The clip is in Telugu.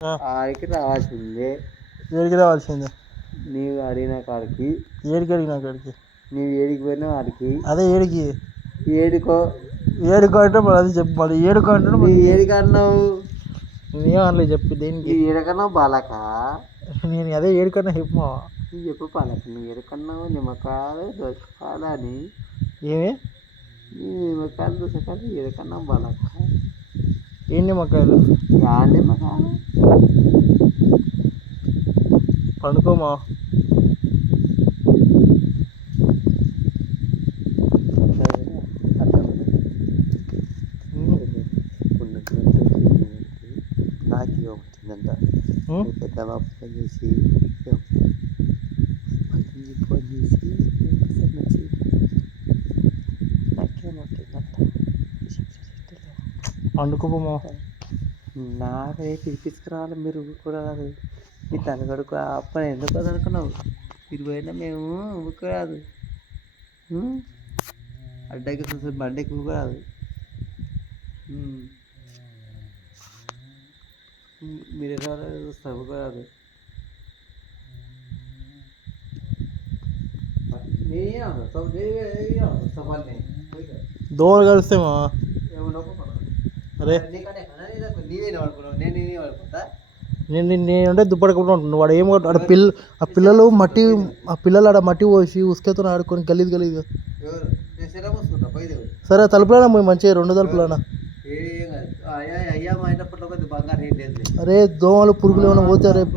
ఆడికి రావాల్సిందే. ఏడికి రావాల్సిందే? నీవు అడిగిన కాడికి. ఏడికి అడిగిన కాడికి? నీవు ఏడికి పోయినా ఆడికి. అదే ఏడికి? ఏడుకో. ఏడుకో అంటే మరి అది చెప్పు. మళ్ళీ ఏడుకో అంటే నువ్వు ఏడికి అన్నావు? నేనేమనలే చెప్పి. దేనికి? నీ ఏడకన్నావు బాలక. నేను అదే ఏడుకన్నా చెప్పు. నువ్వు చెప్పు బాలక, నువ్వు ఏడుకన్నావు నిమ్మకాయలు దోసకాయలు అని. ఏమి? నిమ్మకాయలు దోసకాయలు ఏడుకన్నావు బాలక. ఏం నిమ్మకాయలు? నిమ్మకాయలు పండుకోమా. నాకు వచ్చిందంట. పెద్ద ఫోన్ చేసి పండుకోమా. నాకే పిలిపించుకురావాలి. మీరు ఊరుకోరాదు. మీ తనగడుకు అప్పని ఎందుకు అనుకున్నావు? మీరు పోయినా మేము ఊరుకోరాదు. అడ్డకి చూసి బండికి ఊరుకోరాదు. మీరు ఎలా చూస్తారు? ఊరుకోరాదు. దోమలు కలుస్తామా? అరే నేనంటే దుప్పడుకుంటూ ఉంటున్నాను. వాడు ఏమో ఆడ ఆ పిల్లలు మట్టి, ఆ పిల్లలు ఆడ మట్టి పోసి ఉసుకతో ఆడుకొని గలీజ్ గలీజ్. సరే తలుపులనా మంచిగా 2 తలుపులనా? అయ్యా మా అయినప్పట్లో బంగారు. అరే దోమలు పురుగులు ఏమైనా పోతే రేపు